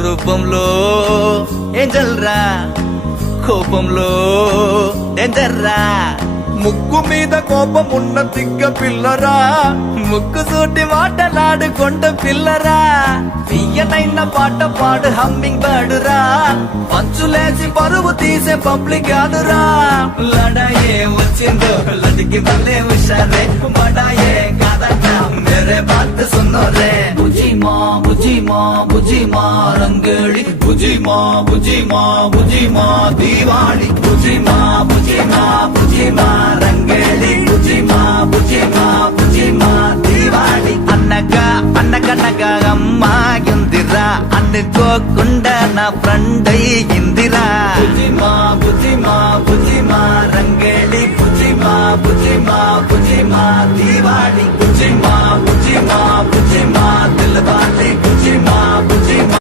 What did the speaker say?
రూపంలో ఏంజల్ రా, కోపంలో డేంజర్ రా. ముక్కు మీద కోపం ఉన్న తిక్క పిల్లరా, ముక్కు సూటి మాటలాడుకొండ పిల్లరా. తీయనైన పాట పాడు హమ్మింగ్ బర్డ్ రా, పంచులేసి పరువు తీసే పబ్లిక్ కాదురా. లడాయే వచ్చిందో లటికి వల్లే హుషారే, మడాయే కాదట మేరే బాత్ సున్నో రే. బుజి మా బుజి మా బుజి మా రంగేళి, బుజి మా బుజి మా బుజి మా దీవాళి. బుజి మా బుజి మా బుజి మా రంగేళి, బుజి మా బుజి మా బుజి మా దీవాళి. అన్నగా అన్నగనగా అమ్మాయిందిరా, అనుకోకుండా నా ఫ్రెండ్ అయ్యిందిరా. బుజి మా బుజి మా బుజి మా రంగేళి, బుజి మా బుజి మా బుజి మా దీవాళి. బుజి మా బుజి మా